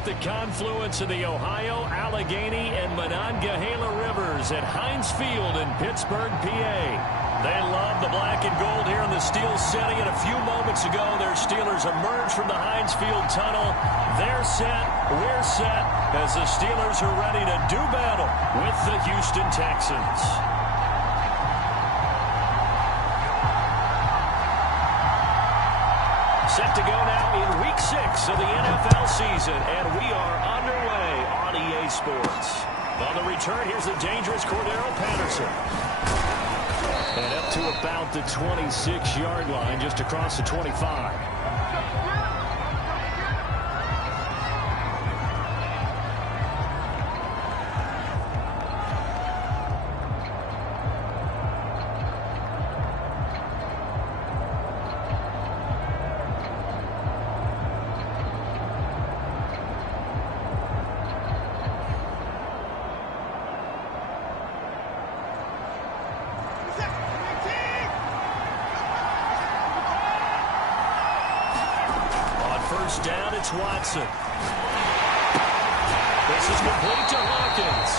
at the confluence of the Ohio, Allegheny, and Monongahela Rivers at Heinz Field in Pittsburgh, PA. They love the black and gold here in the Steel City, and a few moments ago, their Steelers emerged from the Heinz Field tunnel. They're set, we're set, as the Steelers are ready to do battle with the Houston Texans. Set to go now in Week 6 of the NFL season, and we are underway on EA Sports. On the return, here's the dangerous Cordero Patterson. And up to about the 26-yard line, just across the 25. Down, it's Watson. This is complete to Hawkins.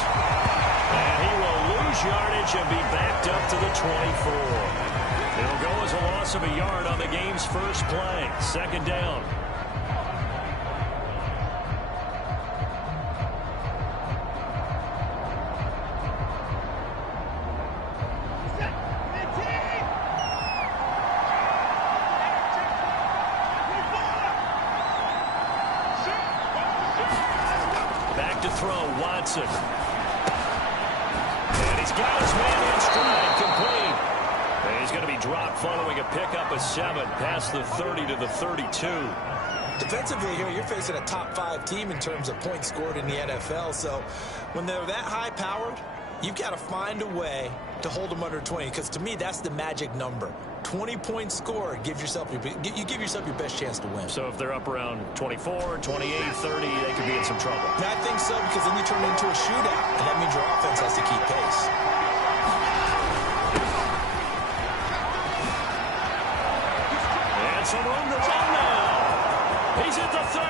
And he will lose yardage and be backed up to the 24. It'll go as a loss of a yard on the game's first play. Second down. Watson. And he's got his man in stride, complete. And he's going to be dropped following a pickup of 7 past the 30 to the 32. Defensively here, you're facing a top 5 team in terms of points scored in the NFL. So when they're that high-powered, you've got to find a way to hold them under 20, because to me, that's the magic number. 20 points scored, you give yourself your best chance to win. So if they're up around 24, 28, 30, they could be in some trouble. And I think so, because then you turn it into a shootout, and that means your offense has to keep pace. And some room to run now. He's at the 30,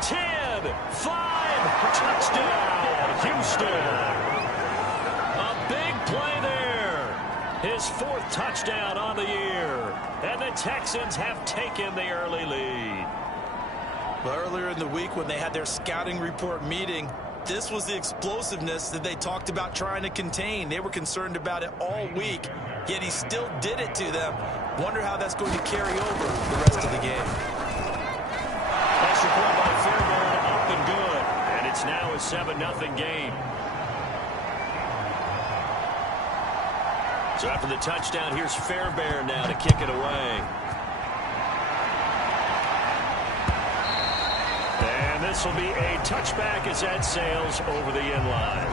10, 5, touchdown, Houston. A big play there. His 4th touchdown on the year. And the Texans have taken the early lead. Well, earlier in the week when they had their scouting report meeting, this was the explosiveness that they talked about trying to contain. They were concerned about it all week, yet he still did it to them. Wonder how that's going to carry over the rest of the game. Extra point by Fairbairn, up and good. And it's now a 7-0 game. So after the touchdown, here's Fairbairn now to kick it away. And this will be a touchback as that sails over the end line.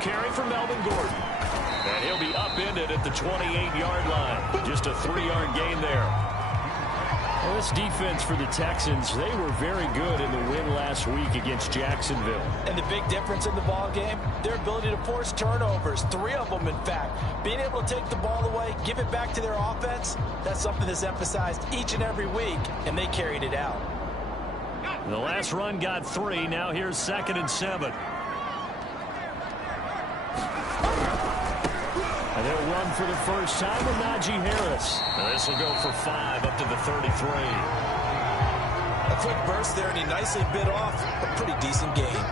Carry for Melvin Gordon. And he'll be upended at the 28-yard line. Just a 3-yard gain there. Well, this defense for the Texans, they were very good in the win last week against Jacksonville. And the big difference in the ball game, their ability to force turnovers, 3 of them, in fact. Being able to take the ball away, give it back to their offense, that's something that's emphasized each and every week, and they carried it out. The last run got 3. Now here's 2nd and 7. And they'll run for the first time with Najee Harris. And this will go for 5 up to the 33. A quick burst there, and he nicely bit off a pretty decent gain.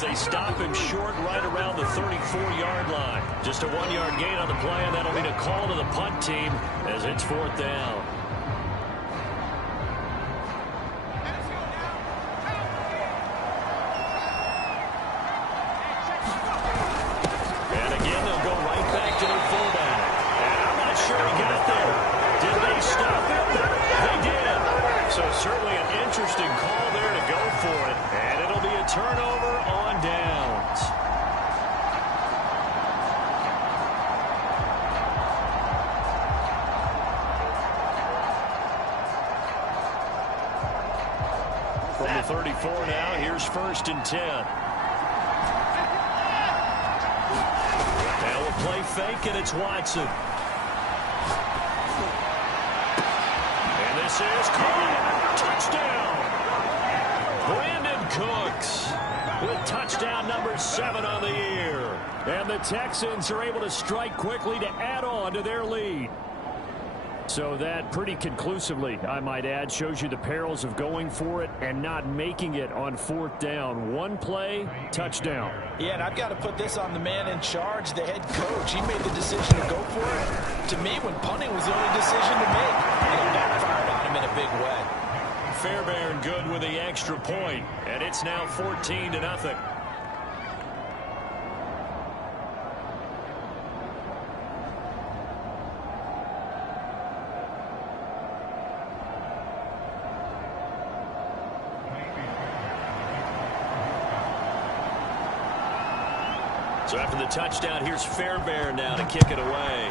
They stop him short right around the 34-yard line. Just a 1-yard gain on the play, and that'll mean a call to the punt team as it's 4th down. their fullback. And I'm not sure he got there. Did they stop him? They did. So certainly an interesting call there to go for it. And it'll be a turnover on downs. From the 34 now, here's 1st and 10. Now we'll play fake, and it's Watson. And this is caught. Touchdown. Brandon Cooks with touchdown number 7 on the year. And the Texans are able to strike quickly to add on to their lead. So that pretty conclusively, I might add, shows you the perils of going for it and not making it on 4th down. One play, touchdown. Yeah, and I've got to put this on the man in charge, the head coach. He made the decision to go for it. To me, when punting was the only decision to make, and it backfired on him in a big way. Fairbairn good with the extra point, and it's now 14-0. So after the touchdown, here's Fairbairn now to kick it away.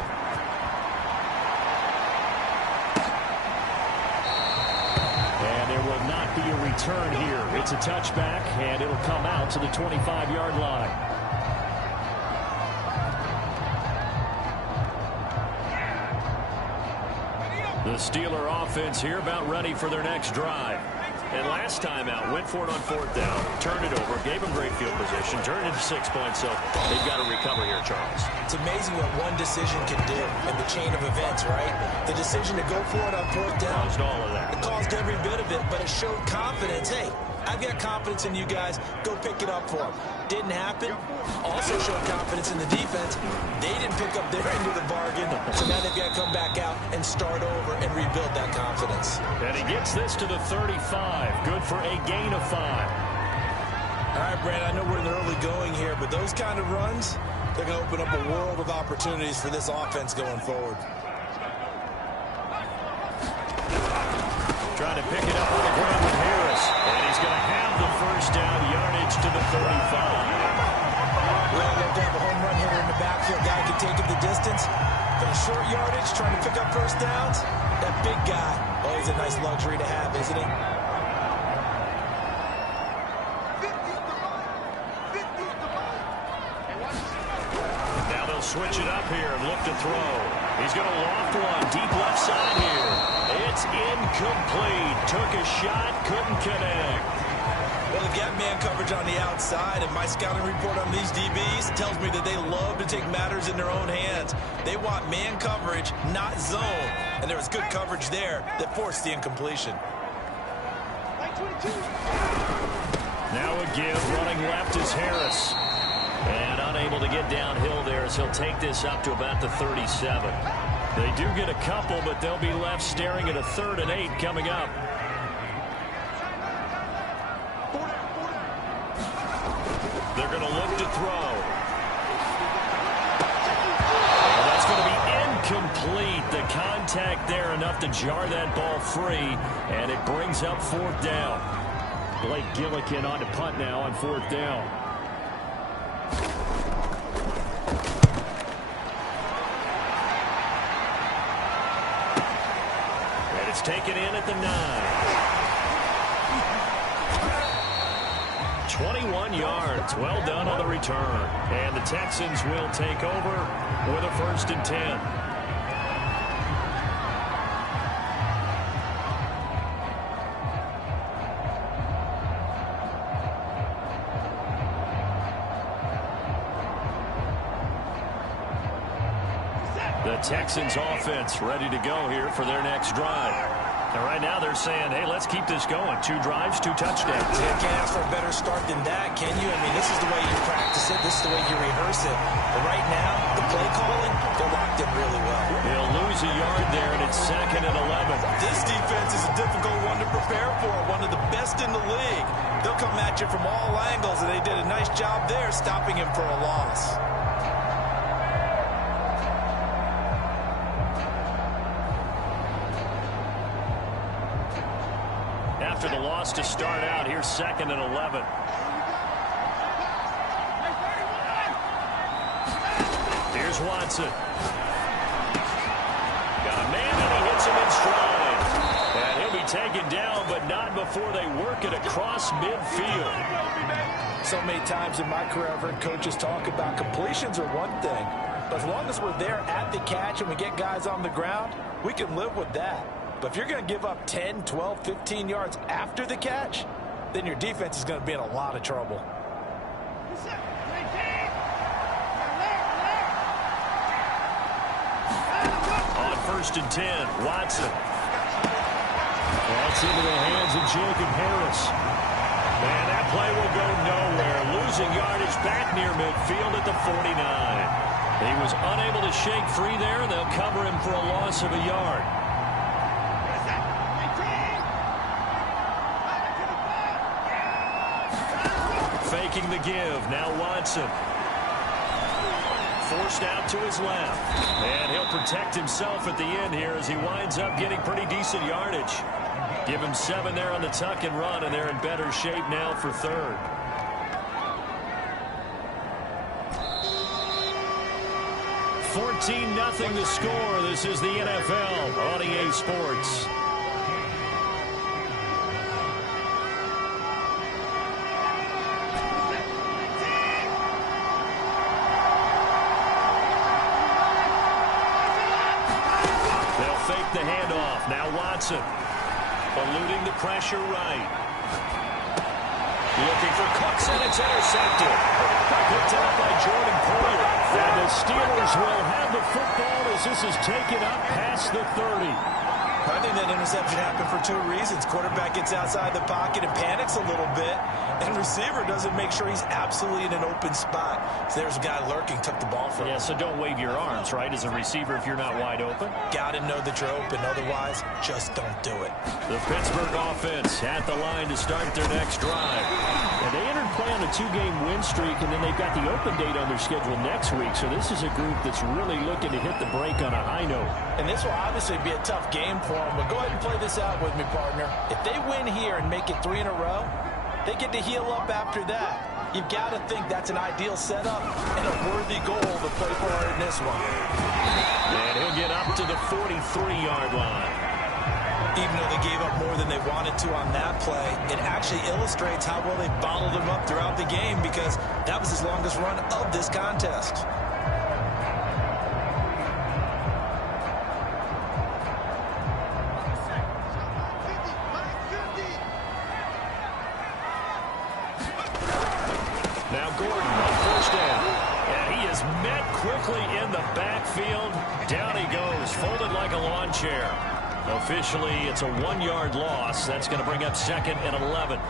And there will not be a return here. It's a touchback, and it'll come out to the 25-yard line. The Steeler offense here about ready for their next drive. And last time out, went for it on 4th down, turned it over, gave them great field position, turned it into 6 points, so they've got to recover here, Charles. It's amazing what one decision can do in the chain of events, right? The decision to go for it on 4th down. Caused all of that. It caused every bit of it, but it showed confidence. Hey, I've got confidence in you guys. Go pick it up for them. Didn't happen. Also showed confidence in the defense. They didn't pick up their end of the bargain, so now they've got to come back out and start over and rebuild that confidence. And he gets this to the 35. Good for a gain of 5. All right, Brandon, I know we're in the early going here, but those kind of runs, they're going to open up a world of opportunities for this offense going forward. Trying to pick it up on the ground with Harris. And he's going to have the 1st down, yardage to the 35. Well, you have to have a home run hitter in the backfield. Guy can take it the distance. For the short yardage, trying to pick up 1st downs, that big guy, oh, he's a nice luxury to have, isn't he? Now they'll switch it up here and look to throw. He's going to loft one deep left side here. It's incomplete. Took a shot, couldn't connect. Well, they've got man coverage on the outside, and my scouting report on these DBs tells me that they love to take matters in their own hands. They want man coverage, not zone. And there was good coverage there that forced the incompletion. Now a give. Running left is Harris. And unable to get downhill there as he'll take this up to about the 37. They do get a couple, but they'll be left staring at a 3rd and 8 coming up. They're going to look to throw. Well, that's going to be incomplete. The contact there enough to jar that ball free, and it brings up 4th down. Blake Gillikin on to punt now on 4th down. And it's taken in at the 9. 21 yards. Well done on the return. And the Texans will take over with a 1st and 10. The Texans offense ready to go here for their next drive. And right now they're saying, hey, let's keep this going. 2 drives, 2 touchdowns. You can't ask for a better start than that, can you? I mean, this is the way you practice it. This is the way you rehearse it. But right now, the play calling, they're locked in really well. He'll lose a yard there, and it's 2nd and 11. This defense is a difficult one to prepare for, one of the best in the league. They'll come at you from all angles, and they did a nice job there stopping him for a loss. after the loss to start out. Here's 2nd and 11. Here's Watson. Got a man, and he hits him in stride. And he'll be taken down, but not before they work it across midfield. So many times in my career, I've heard coaches talk about completions are one thing. But as long as we're there at the catch and we get guys on the ground, we can live with that. But if you're going to give up 10, 12, 15 yards after the catch, then your defense is going to be in a lot of trouble. On 1st and 10, Watson. That's into the hands of Jacob Harris. Man, that play will go nowhere. Losing yardage back near midfield at the 49. He was unable to shake free there, and they'll cover him for a loss of a yard. Faking the give. Now Watson. Forced out to his left. And he'll protect himself at the end here as he winds up getting pretty decent yardage. Give him 7 there on the tuck and run, and they're in better shape now for 3rd. $14-0 the score. This is the NFL on EA Sports. They'll fake the handoff. Now Watson. Eluding the pressure right. Looking for Cooks, and it's intercepted. Picked up by Jordan Poyer. And the Steelers will have the football as this is taken up past the 30. I think that interception happened for 2 reasons. Quarterback gets outside the pocket and panics a little bit, and receiver doesn't make sure he's absolutely in an open spot. So there's a guy lurking, took the ball from him. Yeah, so don't wave your arms, right, as a receiver if you're not wide open. Got to know that you're open. Otherwise, just don't do it. The Pittsburgh offense at the line to start their next drive. And they entered play on a 2-game win streak, and then they've got the open date on their schedule next week. So this is a group that's really looking to hit the break on a high note. And this will obviously be a tough game for them, but go ahead and play this out with me, partner. If they win here and make it 3 in a row, they get to heal up after that. You've got to think that's an ideal setup and a worthy goal to play for in this one. And he'll get up to the 43-yard line. Even though they gave up more than they wanted to on that play, it actually illustrates how well they bottled him up throughout the game because that was his longest run of this contest. Now Gordon on 1st down. And he is met quickly in the backfield. Down he goes, folded like a lawn chair. Officially, it's a 1-yard loss. That's going to bring up 2nd and 11.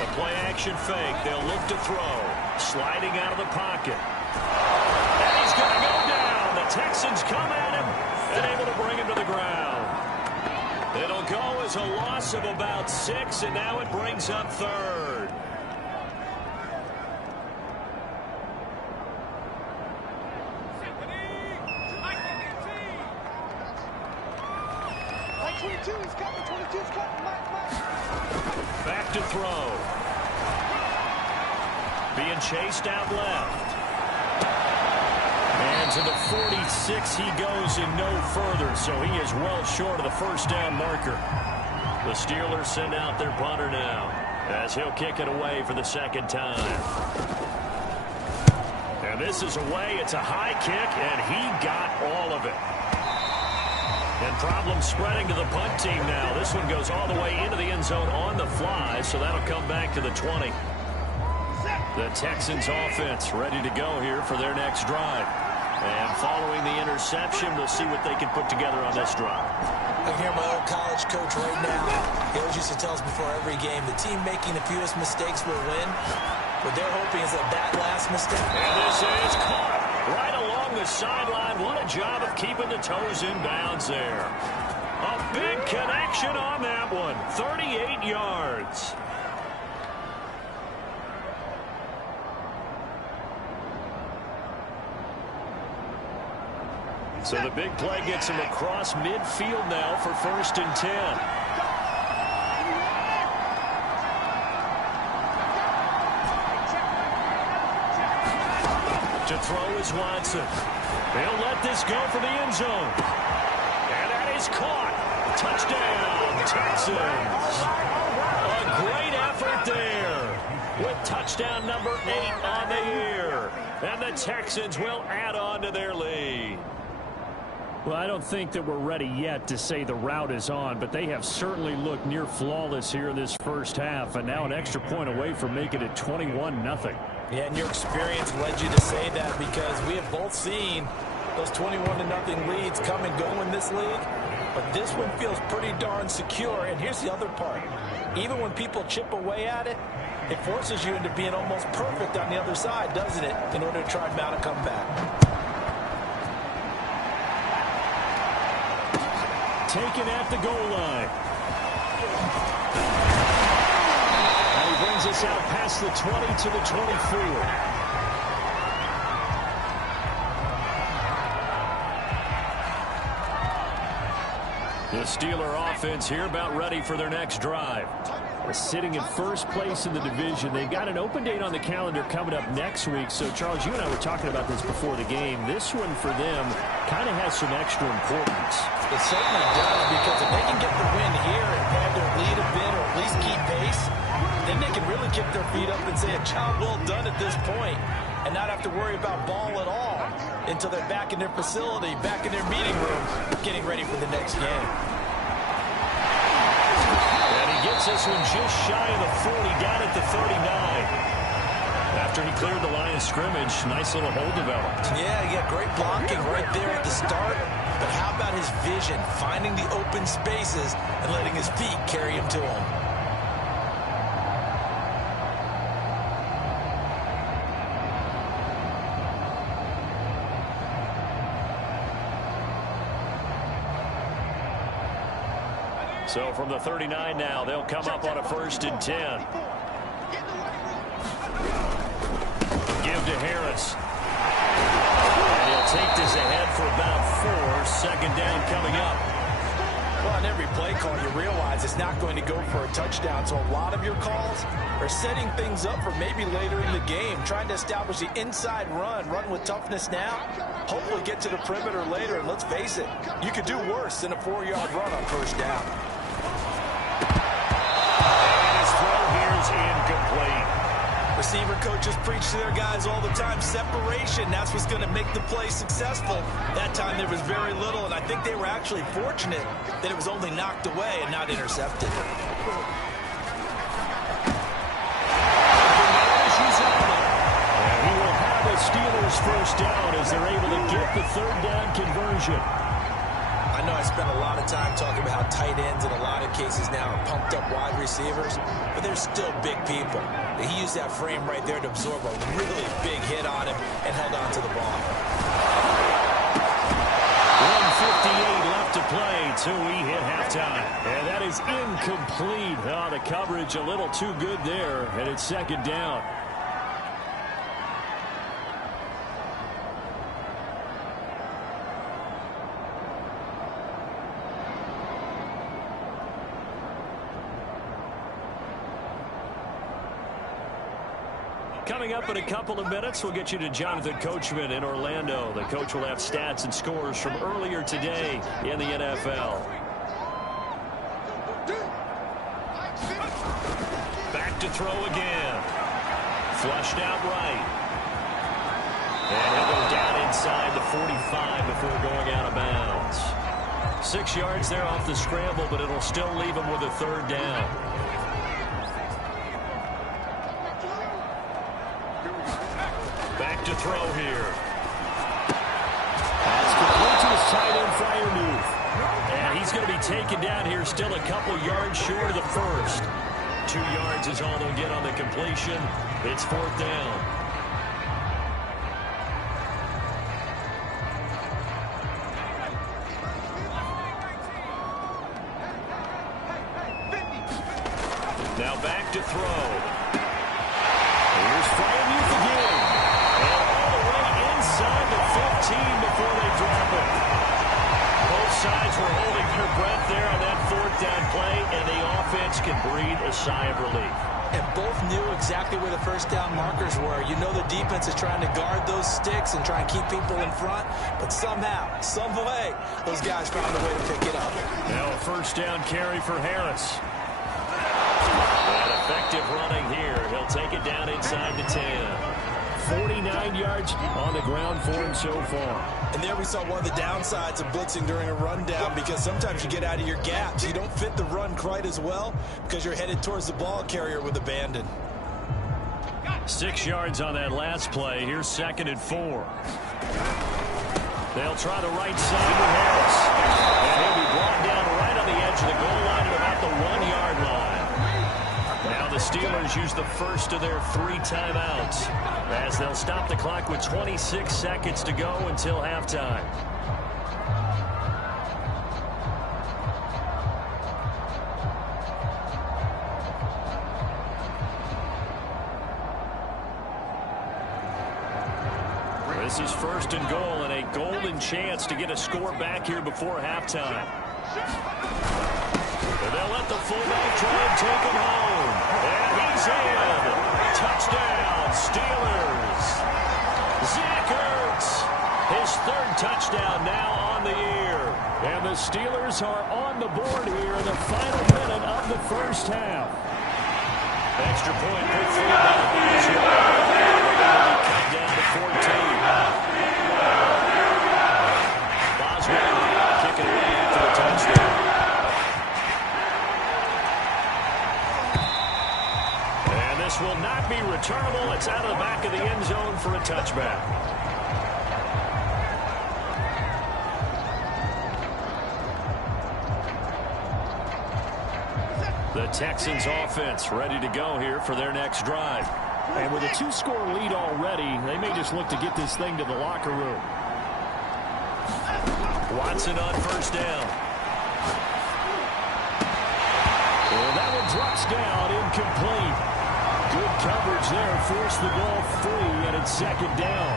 The play-action fake. They'll look to throw. Sliding out of the pocket. And he's going to go down. The Texans come at him and able to bring him to the ground. It'll go as a loss of about 6, and now it brings up 3rd. Back to throw. Being chased out left. And to the 46 he goes and no further, so he is well short of the 1st down marker. The Steelers send out their punter now as he'll kick it away for the 2nd time. And this is away. It's a high kick, and he got all of it. And problems spreading to the punt team now. This one goes all the way into the end zone on the fly, so that'll come back to the 20. The Texans offense ready to go here for their next drive. And following the interception, we'll see what they can put together on this drive. I can hear my old college coach right now. He always used to tell us before every game, the team making the fewest mistakes will win. What they're hoping is that last mistake. And this is caught right along the sideline. What a job of keeping the toes in bounds there. A big connection on that one. 38 yards. So the big play gets him across midfield now for 1st and 10. To throw is Watson. They'll let this go for the end zone. And that is caught. Touchdown, Texans. A great effort there with touchdown number 8 on the year. And the Texans will add on to their lead. Well, I don't think that we're ready yet to say the route is on, but they have certainly looked near flawless here this first half, and now an extra point away from making it 21-0. Yeah, and your experience led you to say that because we have both seen those 21-0 leads come and go in this league. But this one feels pretty darn secure. And here's the other part. Even when people chip away at it, it forces you into being almost perfect on the other side, doesn't it, in order to try and mount a comeback. Taken at the goal line. And he brings us out past the 20 to the 24. The Steeler offense here about ready for their next drive. Sitting in first place in the division. They've got an open date on the calendar coming up next week. So, Charles, you and I were talking about this before the game. This one for them kind of has some extra importance. It certainly does, because if they can get the win here and pad their lead a bit or at least keep pace, then they can really kick their feet up and say a job well done at this point and not have to worry about ball at all until they're back in their facility, back in their meeting room, getting ready for the next game. And he gets this one just shy of the 40, down at the 39. After he cleared the line of scrimmage, nice little hole developed. Yeah, great blocking right there at the start. But how about his vision, finding the open spaces and letting his feet carry him to him? So from the 39 now, they'll come up on a 1st and 10. Give to Harris. And he'll take this ahead for about 4. 2nd down coming up. Well, on every play call, you realize it's not going to go for a touchdown. So a lot of your calls are setting things up for maybe later in the game, trying to establish the inside run with toughness now, hopefully get to the perimeter later. And let's face it, you could do worse than a 4-yard run on 1st down. And his throw here is incomplete. Receiver coaches preach to their guys all the time. Separation, that's what's going to make the play successful. That time there was very little, and I think they were actually fortunate that it was only knocked away and not intercepted. And he will have a Steelers 1st down as they're able to get the 3rd down conversion. I know I spent a lot of time talking about how tight ends in a lot of cases now are pumped up wide receivers, but they're still big people. He used that frame right there to absorb a really big hit on him and held on to the ball. 1:58 left to play till we hit halftime. And that is incomplete. Oh, the coverage a little too good there, and it's 2nd down. Coming up in a couple of minutes, we'll get you to Jonathan Coachman in Orlando. The coach will have stats and scores from earlier today in the NFL. Back to throw again. Flushed out right. And he'll go down inside the 45 before going out of bounds. 6 yards there off the scramble, but it'll still leave him with a 3rd down. Back to throw here. That's complete to his tight end Freiermuth. And he's going to be taken down here, still a couple yards short of the 1st. 2 yards is all they'll get on the completion. It's 4th down. Now back to throw. Here's Freiermuth again. And all the way inside the 15 before they drop it. sides were holding their breath there on that fourth down play, and the offense can breathe a sigh of relief. And both knew exactly where the first down markers were. You know the defense is trying to guard those sticks and try and keep people in front, but somehow, some way, those guys found a way to pick it up. Now a first down carry for Harris. And effective running here. He'll take it down inside the 10. 49 yards on the ground for him so far. And there we saw one of the downsides of blitzing during a rundown, because sometimes you get out of your gaps. You don't fit the run quite as well because you're headed towards the ball carrier with abandon. 6 yards on that last play. Here's 2nd and 4. They'll try the right side with Harris. And he'll be brought down right on the edge of the goal line at about the 1-yard line. Now the Steelers use the first of their 3 timeouts, as they'll stop the clock with 26 seconds to go until halftime. This is 1st and goal, and a golden chance to get a score back here before halftime. And they'll let the fullback try and take him home. And he's in. Touchdown, Steelers. Zach Ertz, his 3rd touchdown now on the year. And the Steelers are on the board here in the final minute of the first half. Extra point put through by the Bears here. They'll be cut down to 14. Boswell kicking away after the touchdown. And this will not be returnable. It's out of the back of the end zone for a touchback. The Texans offense ready to go here for their next drive. And with a 2-score lead already, they may just look to get this thing to the locker room. Watson on first down. Well, that one drops down, incomplete. Good coverage there, forced the ball free, and it's 2nd down.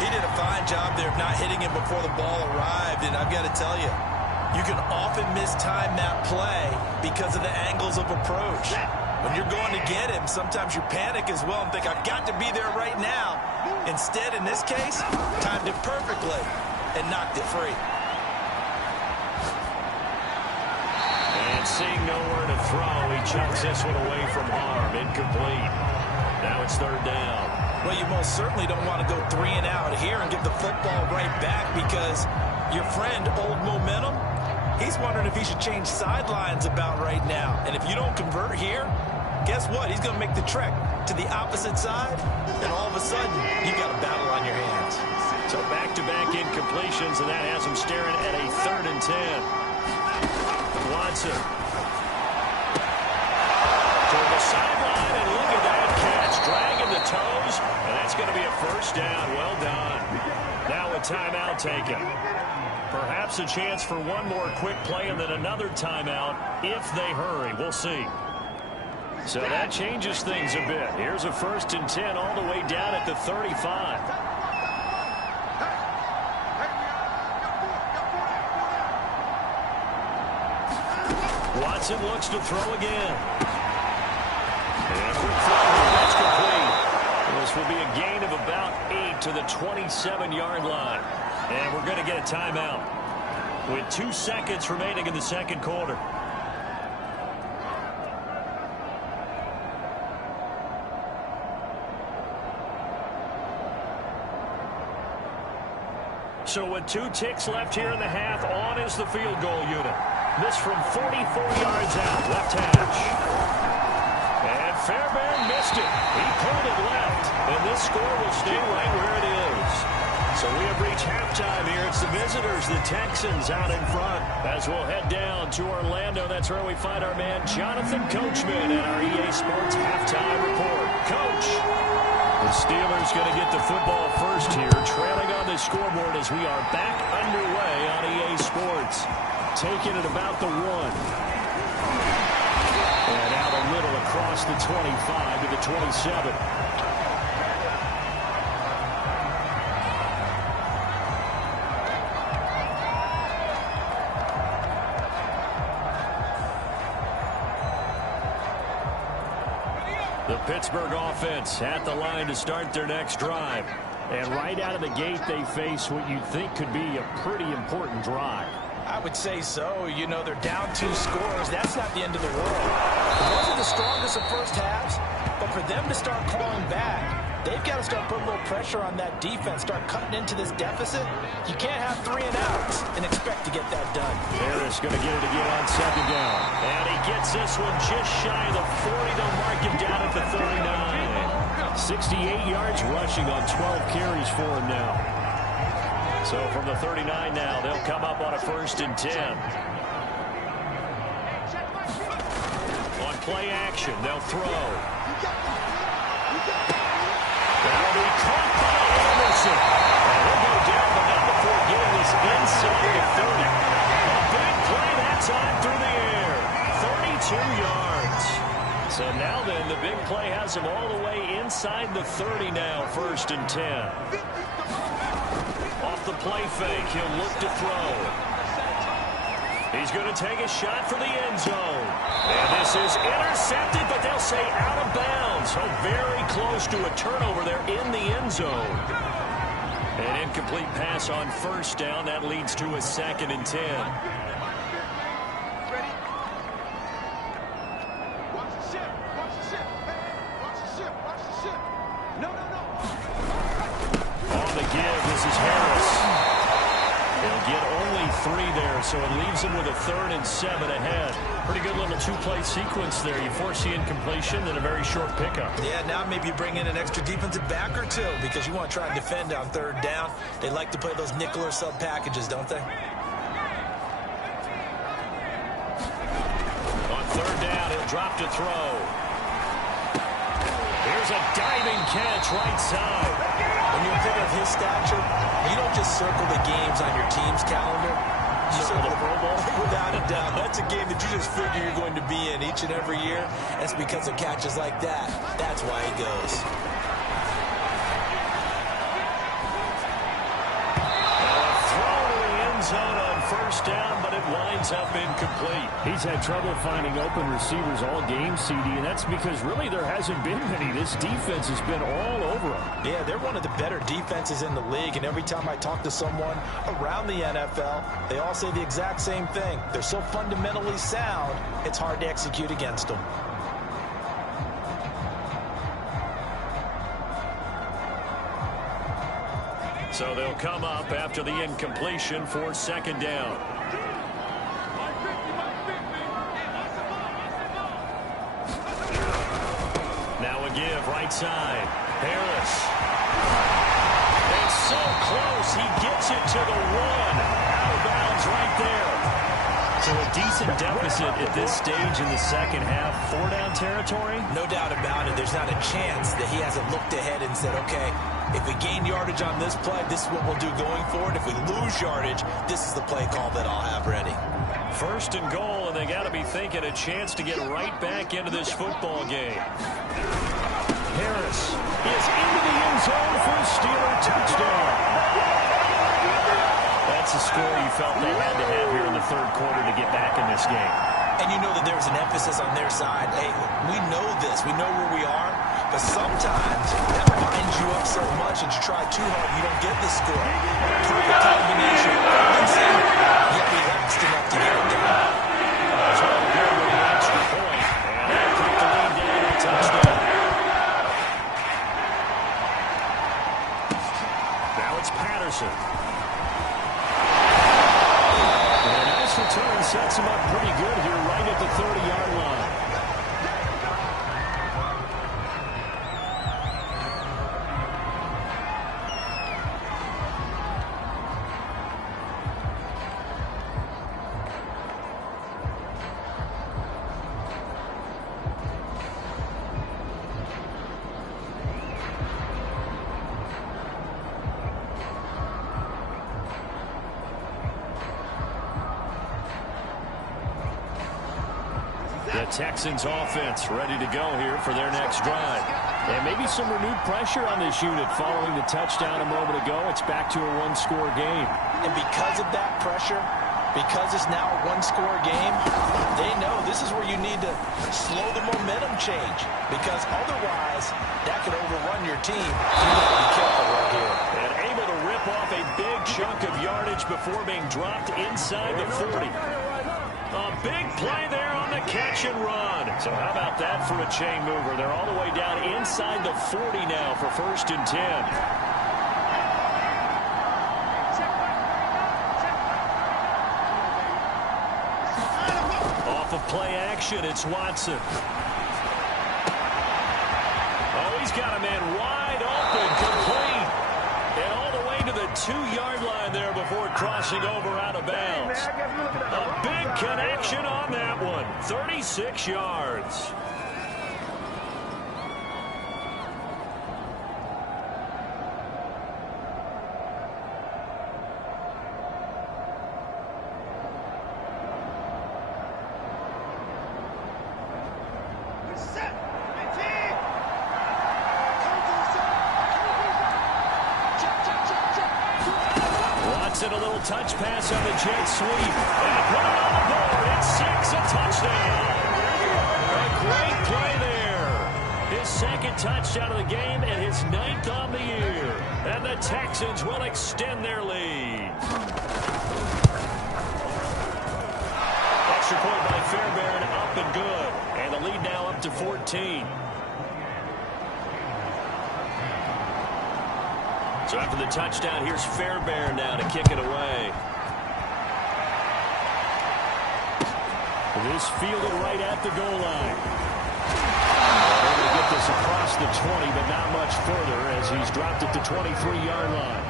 He did a fine job there of not hitting him before the ball arrived, and I've got to tell you, you can often mistime that play because of the angles of approach. When you're going to get him, sometimes you panic as well and think, I've got to be there right now. Instead, in this case, timed it perfectly and knocked it free. And seeing nowhere to throw, he chucks this one away from harm. Incomplete. Now it's 3rd down. Well, you most certainly don't want to go 3 and out here and give the football right back, because your friend, Old Momentum, he's wondering if he should change sidelines about right now. And if you don't convert here, guess what? He's going to make the trek to the opposite side, and all of a sudden, you've got a battle on your hands. So back-to-back incompletions, and that has him staring at a 3rd and 10. Watson. Toward the sideline, and look at that catch. Dragging the toes, and that's going to be a first down. Well done. Now a timeout taken. Perhaps a chance for one more quick play and then another timeout if they hurry. We'll see. So that changes things a bit. Here's a 1st and 10 all the way down at the 35. Watson looks to throw again. And quick throw here, that's complete. This will be a gain of about 8 to the 27-yard line. And we're going to get a timeout with 2 seconds remaining in the 2nd quarter. So with 2 ticks left here in the half, on is the field goal unit. This from 44 yards out, left hash. And Fairbairn missed it. He pulled it left, and this score will stay right where it is. So we have reached halftime here. It's the visitors, the Texans, out in front. As we'll head down to Orlando, that's where we find our man Jonathan Coachman at our EA Sports Halftime Report. Coach, the Steelers going to get the football first here, trailing on the scoreboard as we are back underway on EA Sports. Taking it about the 1. And out a little across the 25 to the 27. Pittsburgh offense at the line to start their next drive. And right out of the gate, they face what you'd think could be a pretty important drive. I would say so. You know, they're down 2 scores. That's not the end of the world. It wasn't the strongest of first halves, but for them to start clawing back, they've got to start putting a little pressure on that defense, start cutting into this deficit. You can't have 3 and outs and expect to get that done. Harris going to get it again on second down. And he gets this one just shy of the 40. They'll mark him down at the 39. 68 yards rushing on 12 carries for him now. So from the 39 now, they'll come up on a 1st and 10. On play action, they'll throw. That'll be caught by Anderson. And he'll go down, but not before getting this inside the 30. A big play that time through the air. 32 yards. So now then, the big play has him all the way inside the 30 now, 1st and 10. Off the play fake, he'll look to throw. He's going to take a shot for the end zone. And this is intercepted, but they'll say out of bounds. So very close to a turnover there in the end zone. An incomplete pass on 1st down. That leads to a 2nd and 10. So it leaves him with a 3rd and 7 ahead. Pretty good little 2-play sequence there. You force the incompletion, then a very short pickup. Yeah, now maybe you bring in an extra defensive back or 2 because you want to try and defend on 3rd down. They like to play those nickel or sub packages, don't they? On 3rd down, he'll drop to throw. Here's a diving catch right side. When you think of his stature, you don't just circle the games on your team's calendar. You circle the Pro Bowl. Without a doubt. That's a game that you just figure you're going to be in each and every year. That's because of catches like that. That's why he goes. Throw to the end zone on 1st down, but it winds up incomplete. He's had trouble finding open receivers all game, CD, and that's because really there hasn't been many. This defense has been all over them. Yeah, they're one of the better defenses in the league, and every time I talk to someone around the NFL, they all say the exact same thing. They're so fundamentally sound, it's hard to execute against them. So they'll come up after the incompletion for 2nd down. Now a give right side. Harris. And so close. He gets it to the 1. Out of bounds right there. So a decent deficit at this stage in the 2nd half. 4-down territory? No doubt about it. There's not a chance that he hasn't looked ahead and said, okay, if we gain yardage on this play, this is what we'll do going forward. If we lose yardage, this is the play call that I'll have ready. 1st and goal, and they got to be thinking a chance to get right back into this football game. Harris is into the end zone for a Steeler touchdown. That's a score you felt they had to have here in the 3rd quarter to get back in this game. And you know that there's an emphasis on their side. Hey, we know this. We know where we are. But sometimes that binds you up so much that you try too hard, you don't get the score. Perfect combination. Yet relaxed enough to get it done. So good with an extra point. And they'll put the lead down a touchdown. Now it's Patterson. And a nice return sets him up pretty good here right at the 30-yard line. The Texans offense ready to go here for their next drive. And maybe some renewed pressure on this unit following the touchdown a moment ago. It's back to a 1-score game. And because of that pressure, Because it's now a one-score game, they know this is where you need to slow the momentum change. Because otherwise, that could overrun your team. You got to be careful right here. And able to rip off a big chunk of yardage before being dropped inside the 40. A big play there on the catch and run. So how about that for a chain mover? They're all the way down inside the 40 now for 1st and 10. Of play action, it's Watson. Oh, he's got a man wide open, complete. And all the way to the 2-yard line there before crossing over out of bounds. A big connection on that one. 36 yards. A little touch pass on the jet sweep. And put it on the board. It's 6, a touchdown. A great play there. His 2nd touchdown of the game and his 9th on the year. And the Texans will extend their lead. Extra point by Fairbairn, up and good. And the lead now up to 14. So after the touchdown, here's Fairbairn now to kick it away. This fielded right at the goal line. Able to get this across the 20, but not much further as he's dropped at the 23-yard line.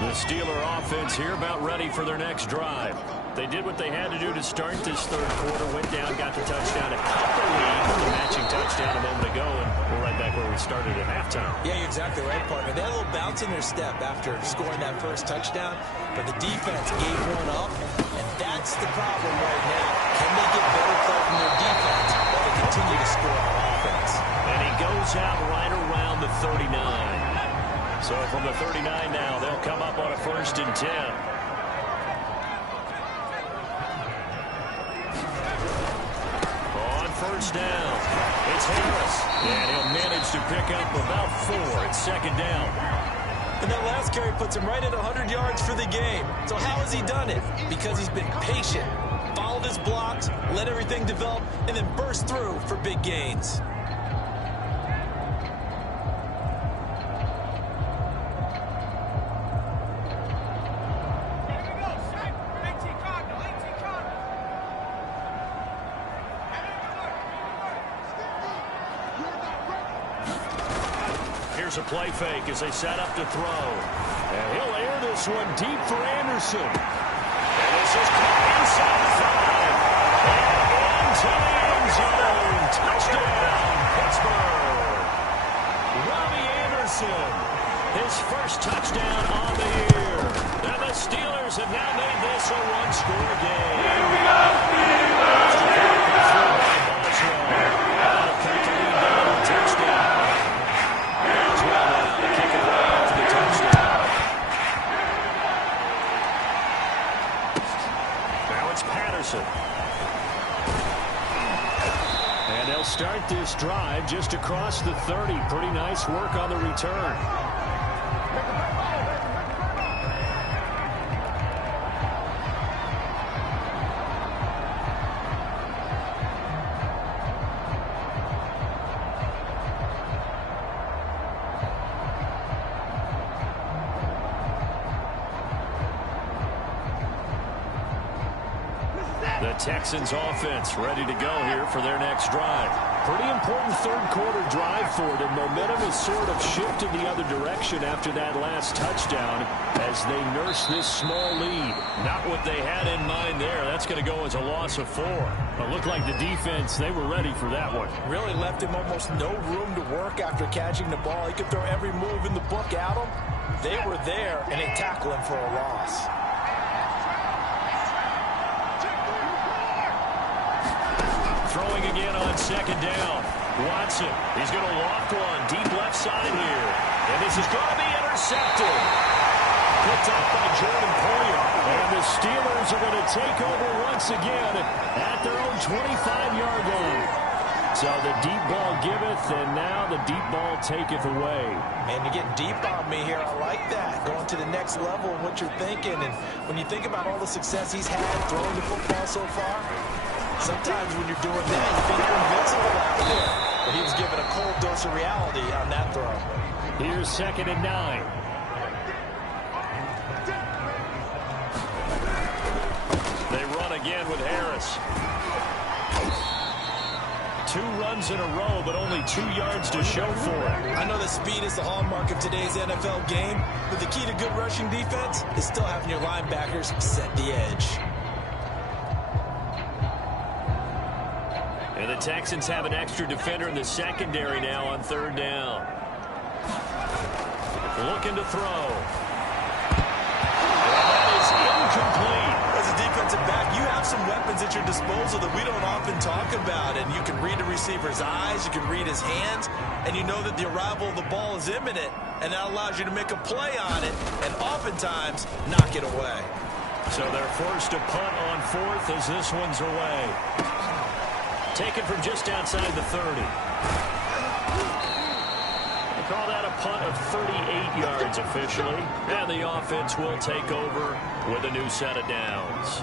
The Steeler offense here about ready for their next drive. They did what they had to do to start this 3rd quarter, went down, got the touchdown, to cut the lead with the matching touchdown a moment ago, and we're right back where we started at halftime. Yeah, you're exactly right, partner. They had a little bounce in their step after scoring that first touchdown, but the defense gave one up, and that's the problem right now. Can they get better play from their defense while they continue to score on offense? And he goes out right around the 39. So from the 39 now, they'll come up on a 1st and 10. First down. It's Harris. And he'll manage to pick up about 4. It's 2nd down. And that last carry puts him right at 100 yards for the game. So how has he done it? Because he's been patient, followed his blocks, let everything develop, and then burst through for big gains. A play fake as they set up to throw. And he'll air this one deep for Anderson. And this is caught inside the 5. And into the end zone. Touchdown, Pittsburgh. Robbie Anderson, his first touchdown on the year. And the Steelers have now made this a one-score game. Here we go, Steelers. Touchdown. And they'll start this drive just across the 30. Pretty nice work on the return. The Texans offense ready to go here for their next drive. Pretty important 3rd quarter drive for them. Momentum has sort of shifted the other direction after that last touchdown as they nurse this small lead. Not what they had in mind there. That's going to go as a loss of 4. But looked like the defense, they were ready for that one. Really left him almost no room to work after catching the ball. He could throw every move in the book at him. They were there, and they tackled him for a loss. Throwing again on 2nd down. Watson, he's going to loft one deep left side here. And this is going to be intercepted. picked off by Jordan Poyer. And the Steelers are going to take over once again at their own 25-yard line. So the deep ball giveth, and now the deep ball taketh away. Man, you're getting deep on me here. I like that. Going to the next level of what you're thinking. And when you think about all the success he's had throwing the football so far, sometimes when you're doing that, you think you're invincible out there. But he was given a cold dose of reality on that throw. Here's 2nd and 9. They run again with Harris. 2 runs in a row, but only 2 yards to show for it. I know that speed is the hallmark of today's NFL game, but the key to good rushing defense is still having your linebackers set the edge. And the Texans have an extra defender in the secondary now on 3rd down. Looking to throw. That is incomplete. As a defensive back, you have some weapons at your disposal that we don't often talk about. And you can read the receiver's eyes, you can read his hands, and you know that the arrival of the ball is imminent. And that allows you to make a play on it and oftentimes knock it away. So they're forced to punt on 4th as this one's away. Taken from just outside the 30. They call that a punt of 38 yards officially. And the offense will take over with a new set of downs.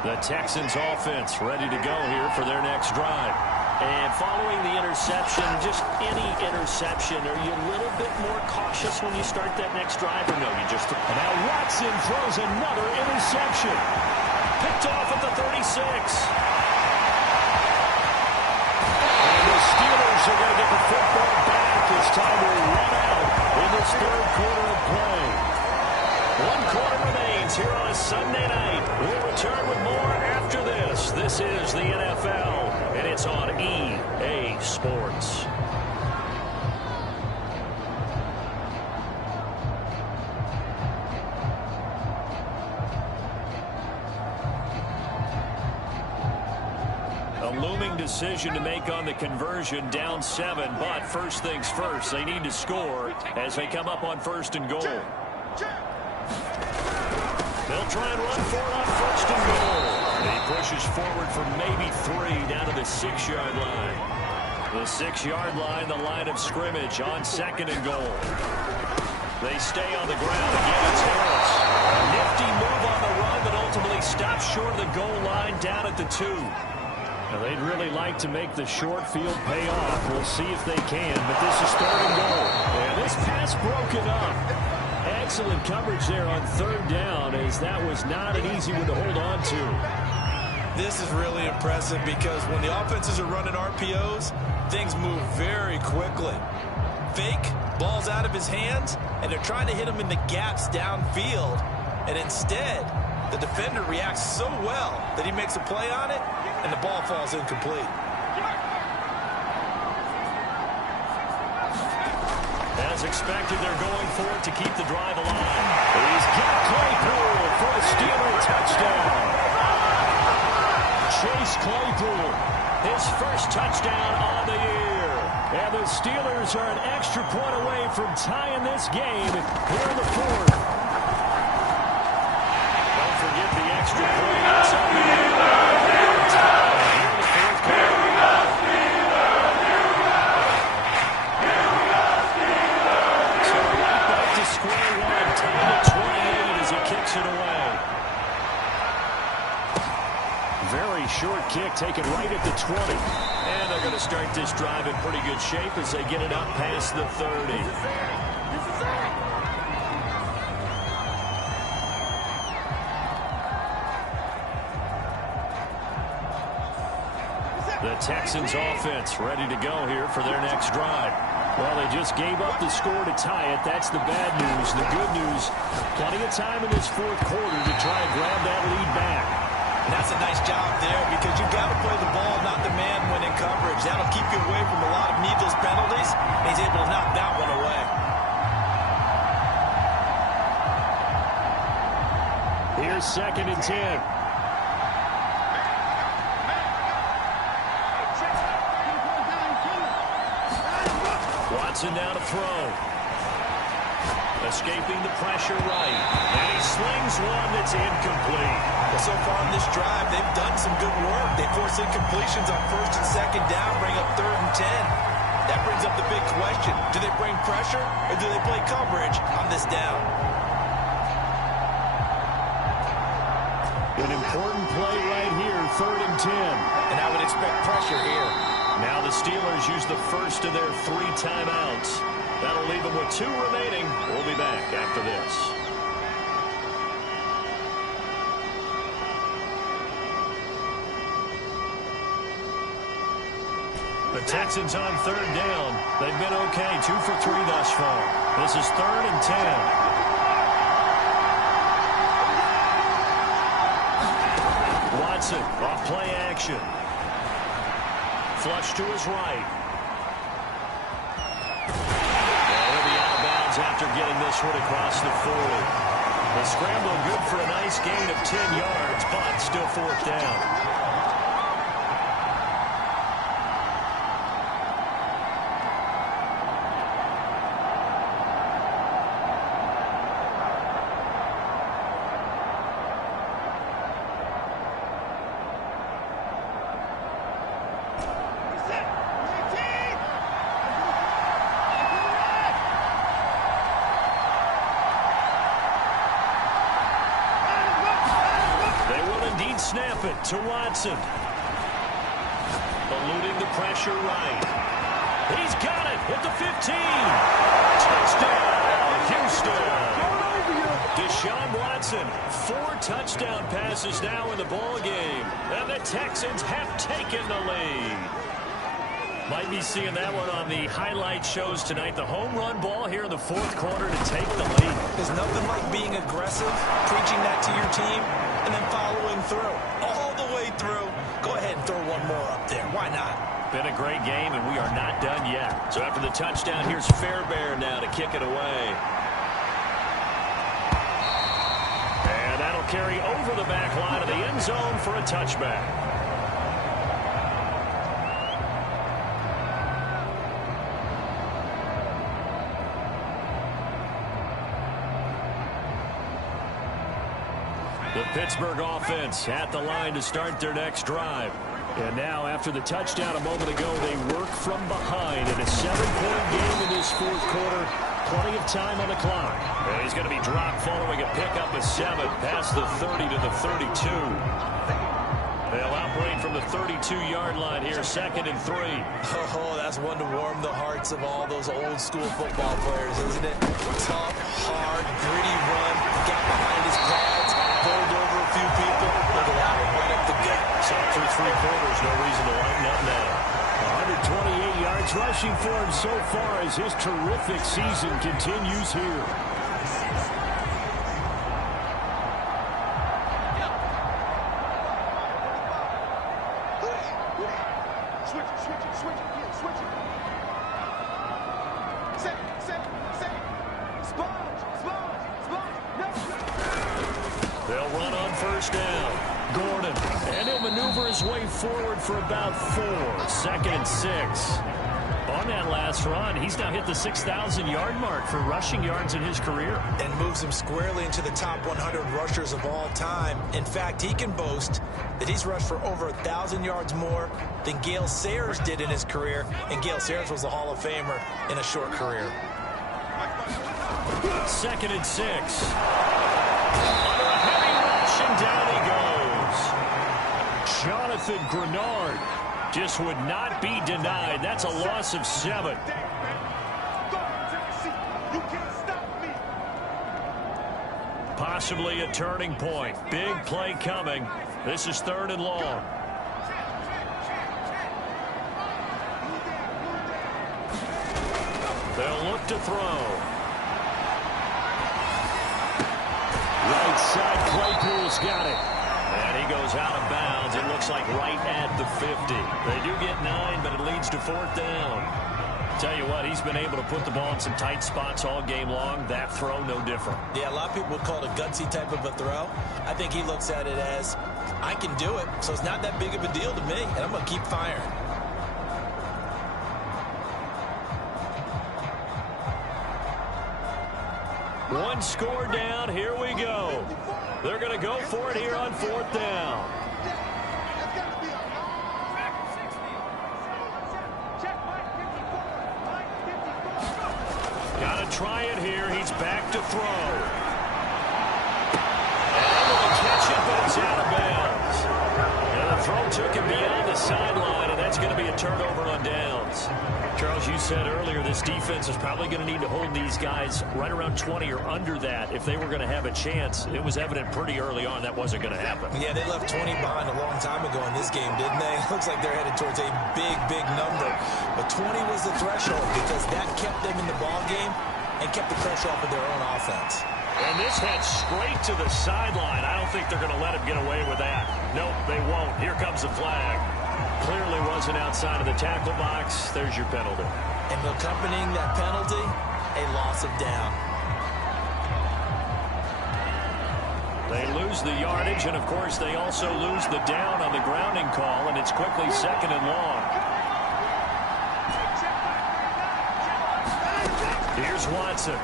The Texans offense ready to go here for their next drive. And following the interception, just any interception, are you a little bit more cautious when you start that next drive, or no? You just... And now Watson throws another interception. Picked off at the 36. And the Steelers are going to get the football back. It's time to run out in this 3rd quarter of play. 1 quarter remains here on a Sunday night. We'll return with more after this. This is the NFL, and it's on EA Sports. A looming decision to make on the conversion, down 7, but first things first, they need to score as they come up on 1st and goal. They'll try and run for it on 1st and goal. He pushes forward for maybe 3 down to the 6-yard line. The 6-yard line, the line of scrimmage on 2nd and goal. They stay on the ground. Again, it's Harris. A nifty move on the run, but ultimately stops short of the goal line down at the 2. Now, they'd really like to make the short field pay off. We'll see if they can, but this is 3rd and goal. And this pass broken up. Excellent coverage there on 3rd down, as that was not an easy one to hold on to. This is really impressive because when the offenses are running RPOs, things move very quickly. Fake, ball's out of his hands, and they're trying to hit him in the gaps downfield. And instead, the defender reacts so well that he makes a play on it, and the ball falls incomplete. As expected, they're going for it to keep the drive alive. He's got Claypool for a Steeler touchdown. Chase Claypool, his first touchdown on the year. And the Steelers are an extra point away from tying this game here in the 4th. Don't forget the extra points on the year. Here in the 4th quarter. Square one, tied at 28 as he kicks it away. Very short kick taken right at the 20. And they're going to start this drive in pretty good shape as they get it up past the 30. The Texans offense ready to go here for their next drive. Well, they just gave up the score to tie it. That's the bad news. The good news, plenty of time in this fourth quarter to try and grab that lead back. And that's a nice job there because you've got to play the ball, not the man when in coverage. That'll keep you away from a lot of needless penalties. And he's able to knock that one away. Here's 2nd and 10. Watson now to throw. Escaping the pressure right. And he slings one that's incomplete. Well, so far on this drive, they've done some good work. They force incompletions on 1st and 2nd down, bring up 3rd and 10. That brings up the big question. Do they bring pressure or do they play coverage on this down? An important play right here, 3rd and 10. And I would expect pressure here. Now the Steelers use the first of their 3 timeouts. That'll leave them with 2 remaining. We'll be back after this. The Texans on 3rd down. They've been okay, 2 for 3 thus far. This is 3rd and 10. Watson off play action. Flush to his right. He'll be out of bounds after getting this one across the 40. The scramble good for a nice gain of 10 yards, but still 4th down. Snap it to Watson. Eluding the pressure right. He's got it at the 15. Touchdown, Houston. Deshaun Watson, 4 touchdown passes now in the ball game. And the Texans have taken the lead. Might be seeing that one on the highlight shows tonight. The home run ball here in the 4th quarter to take the lead. There's nothing like being aggressive, preaching that to your team, and then following through. All the way through. Go ahead and throw one more up there. Why not? Been a great game, and we are not done yet. So after the touchdown, here's Fairbairn now to kick it away. And that'll carry over the back line of the end zone for a touchback. The Pittsburgh offense at the line to start their next drive. And now, after the touchdown a moment ago, they work from behind in a 7-point game in this 4th quarter. Plenty of time on the clock. And he's going to be dropped following a pickup of 7 past the 30 to the 32. They'll operate from the 32-yard line here, 2nd and 3. Oh, that's one to warm the hearts of all those old-school football players, isn't it? Tough, hard, gritty run. Got behind his pads, bowled over a few people. Look at that one, right up the gut. So through 3 quarters, no reason to lighten up now. 128 yards rushing for him so far as his terrific season continues here. They'll run on 1st down. Gordon, and he'll maneuver his way forward for about 4. 2nd and 6. On that last run, he's now hit the 6,000-yard mark for rushing yards in his career. And moves him squarely into the top 100 rushers of all time. In fact, he can boast that he's rushed for over 1,000 yards more than Gale Sayers did in his career. And Gale Sayers was a Hall of Famer in a short career. 2nd and 6. Under a heavy rush, and down he goes. Jonathan Grenard just would not be denied. That's a loss of 7. Possibly a turning point. Big play coming. This is 3rd and long. to throw. Right side, Claypool's got it. And he goes out of bounds. It looks like right at the 50. They do get 9, but it leads to 4th down. Tell you what, he's been able to put the ball in some tight spots all game long. That throw, no different. Yeah, a lot of people would call it a gutsy type of a throw. I think he looks at it as, I can do it, so it's not that big of a deal to me, and I'm going to keep firing. One score down. Here we go. They're going to go for it here on 4th down. Got to try it here. He's back to throw. Able to catch it, but it's out of bounds. And the throw took him beyond the sideline, and that's going to be a turnover on downs. Charles, you said earlier this defense is probably going to need to hold these guys right around 20 or under that if they were going to have a chance. It was evident pretty early on that wasn't going to happen. Yeah, they left 20 behind a long time ago in this game, didn't they? It looks like they're headed towards a big, big number. But 20 was the threshold because that kept them in the ball game and kept the pressure off of their own offense. And this heads straight to the sideline. I don't think they're going to let him get away with that. Nope, they won't. Here comes the flag. Clearly wasn't outside of the tackle box. There's your penalty. And accompanying that penalty, a loss of down. They lose the yardage, and of course they also lose the down on the grounding call, and it's quickly 2nd and long. Here's Watson.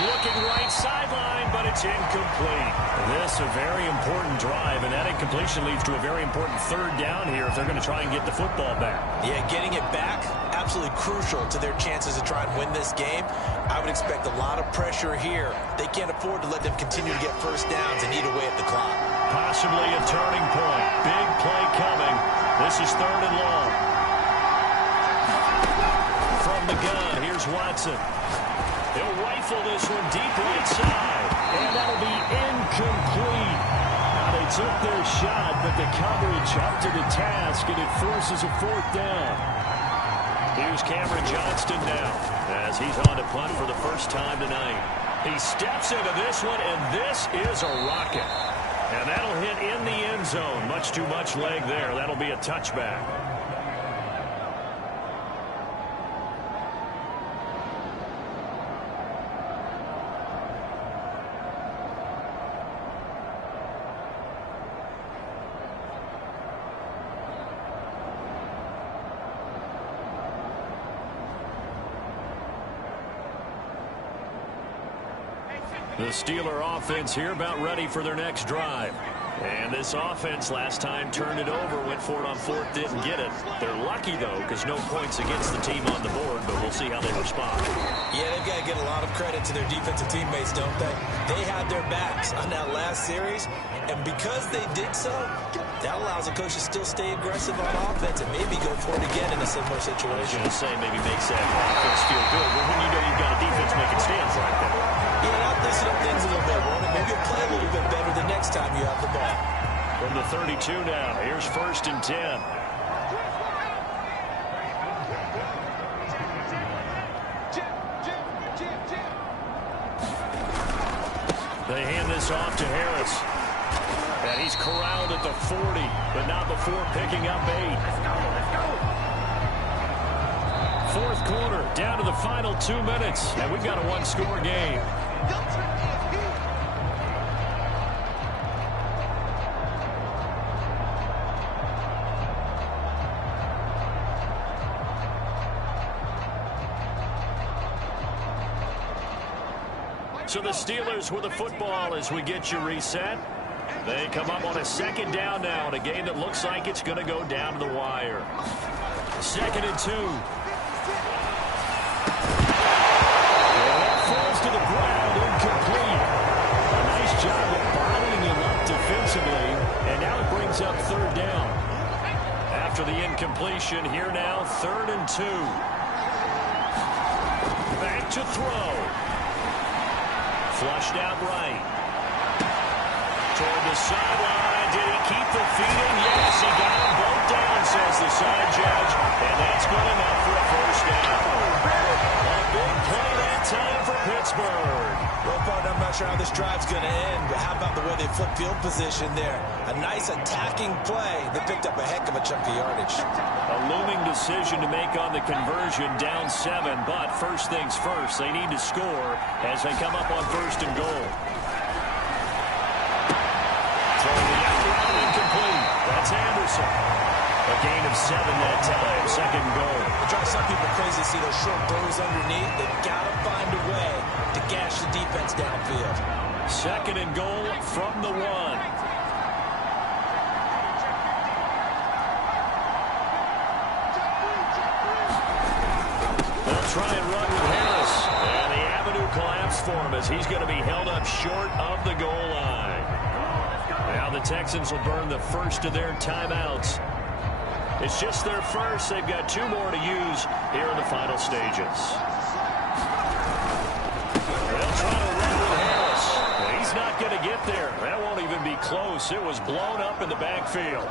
Looking right sideline, but it's incomplete. This a very important drive, and that incompletion leads to a very important 3rd down here if they're going to try and get the football back. Yeah, getting it back, absolutely crucial to their chances to try and win this game. I would expect a lot of pressure here. They can't afford to let them continue to get 1st downs and eat away at the clock. Possibly a turning point. Big play coming. This is 3rd and long. From the gun, here's Watson. He'll rifle this one deep right side. And that'll be incomplete. Now they took their shot, but the coverage up to the task, and it forces a 4th down. Here's Cameron Johnston now as he's on to punt for the first time tonight. He steps into this one, and this is a rocket. And that'll hit in the end zone. Much too much leg there. That'll be a touchback. The Steeler offense here about ready for their next drive. And this offense last time turned it over, went for it on 4th, didn't get it. They're lucky, though, because no points against the team on the board, but we'll see how they respond. Yeah, they've got to get a lot of credit to their defensive teammates, don't they? They had their backs on that last series, and because they did so, that allows the coach to still stay aggressive on offense and maybe go for it again in a similar situation. I was going to say maybe makes that offense feel good, but when you know you've got a defense making stands like that. Yeah, now loosen up things a little bit, won't it? Maybe you'll play a little bit better the next time you have the ball. From the 32 now, here's 1st and 10. They hand this off to Harris. And he's corralled at the 40, but not before picking up 8. 4th quarter, down to the final 2 minutes, and we've got a 1-score game. So the Steelers with the football as we get you reset. They come up on a 2nd down now in a game that looks like it's going to go down to the wire. 2nd and 2. Falls to the ground, incomplete. A nice job of bottling him up defensively, and now it brings up 3rd down. After the incompletion, here now, 3rd and 2. Back to throw. Flushed out right. Toward the sideline, did he keep the feet in? Yes, he got them both down, says the side judge. And that's good enough for a first down. A big play that time for Pittsburgh. Well, partner, I'm not sure how this drive's going to end, but how about the way they flip field position there? A nice attacking play that picked up a heck of a chunk of yardage. A looming decision to make on the conversion, down 7, but first things first, they need to score as they come up on first and goal. Throwing the out route incomplete. That's Anderson. A gain of 7 that time, second and goal. It drives some people crazy to see those short throws underneath. They've got to find a way to gash the defense downfield. Second and goal from the 1. They'll try and run with Harris. And the avenue collapsed for him as he's going to be held up short of the goal line. Now the Texans will burn the first of their timeouts. It's just their first. They've got 2 more to use here in the final stages. They'll try to run with Harris. He's not going to get there. That won't even be close. It was blown up in the backfield.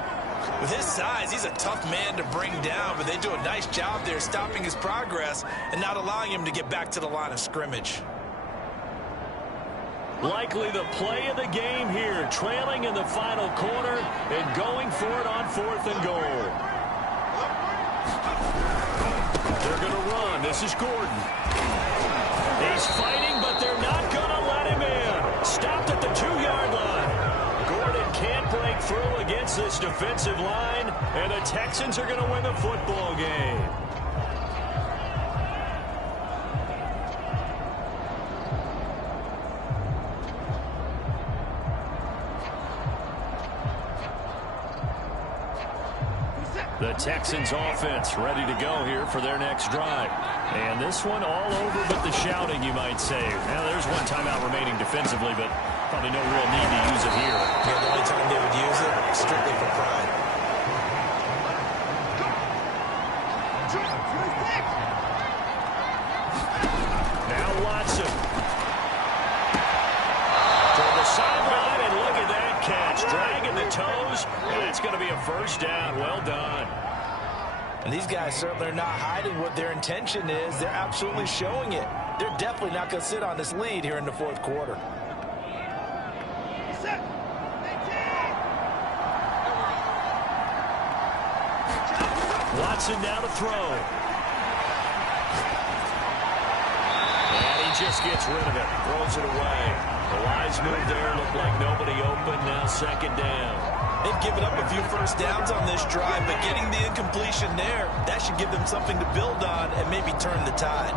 With his size, he's a tough man to bring down, but they do a nice job there stopping his progress and not allowing him to get back to the line of scrimmage. Likely the play of the game here, trailing in the final quarter and going for it on 4th and goal. They're going to run. This is Gordon. He's fighting, but they're not going to let him in. Stopped at the 2-yard line. Gordon can't break through against this defensive line, and the Texans are going to win the football game. The Texans offense ready to go here for their next drive. And this one all over but the shouting, you might say. Now, there's one timeout remaining defensively, but probably no real need to use it here. Yeah, the only time they would use it, strictly for pride. Now Watson. Toward the sideline, and look at that catch. Dragging the toes, and it's going to be a first down. Well done. And these guys certainly are not hiding what their intention is. They're absolutely showing it. They're definitely not going to sit on this lead here in the 4th quarter. Watson now to throw. And he just gets rid of it. Throws it away. The wise move there. Looked like nobody open. Now second down. They've given up a few first downs on this drive, but getting the incompletion there, that should give them something to build on and maybe turn the tide.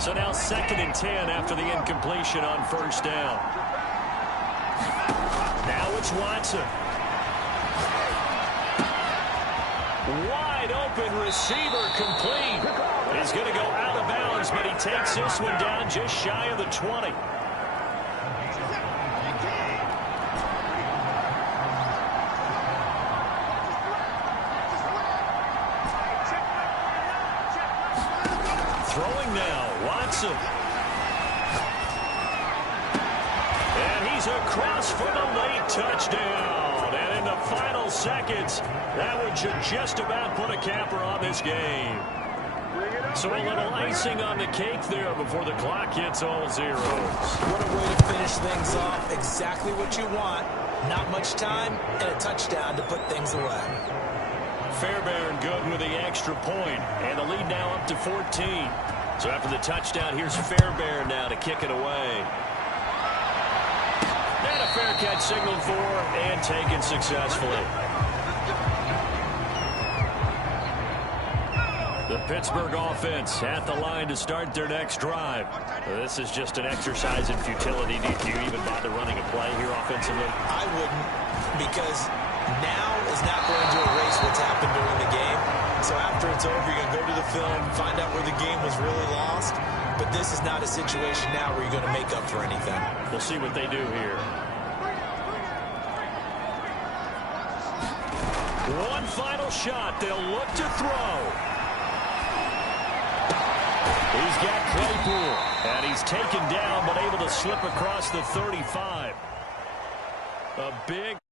So now 2nd and 10 after the incompletion on first down. Now it's Watson. Wide open receiver complete. He's going to go out of bounds, but he takes this one down just shy of the 20. Throwing now, Watson. And he's across for the late touchdown. And in the final seconds, that one should just about put a capper on this game. So a little icing on the cake there before the clock hits all zeros. What a way to finish things off. Exactly what you want. Not much time and a touchdown to put things away. Fairbairn good with the extra point, and the lead now up to 14. So after the touchdown, here's Fairbairn now to kick it away. And a fair catch signaled for and taken successfully. The Pittsburgh offense at the line to start their next drive. This is just an exercise in futility. Do you even bother running a play here offensively? I wouldn't, because now is not going to erase what's happened during the game. So after it's over, you're going to go to the film, find out where the game was really lost. But this is not a situation now where you're going to make up for anything. We'll see what they do here. One final shot. They'll look to throw. He's got Claypool, and he's taken down but able to slip across the 35. A big